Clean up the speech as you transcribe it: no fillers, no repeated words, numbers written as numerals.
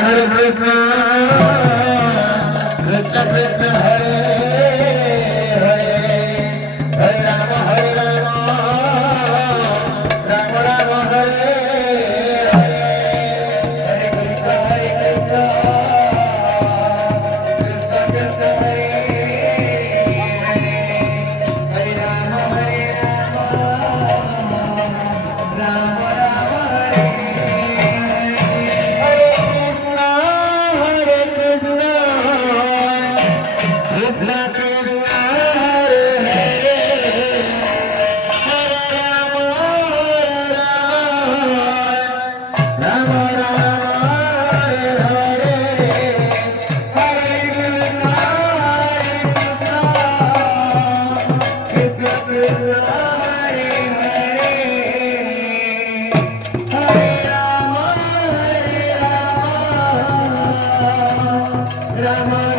Hare Krishna, Krishna Krishna Hare Hare, Hare Rama Rama Rama Hare Hare, Hare Krishna Krishna Krishna Hare Hare, Hare Rama Rama Rama Hare Krishna Krishna Hare Hare, Hare Rama Rama Rama Hare Hare, Hare Krishna Krishna Krishna Hare Hare, Hare Rama Rama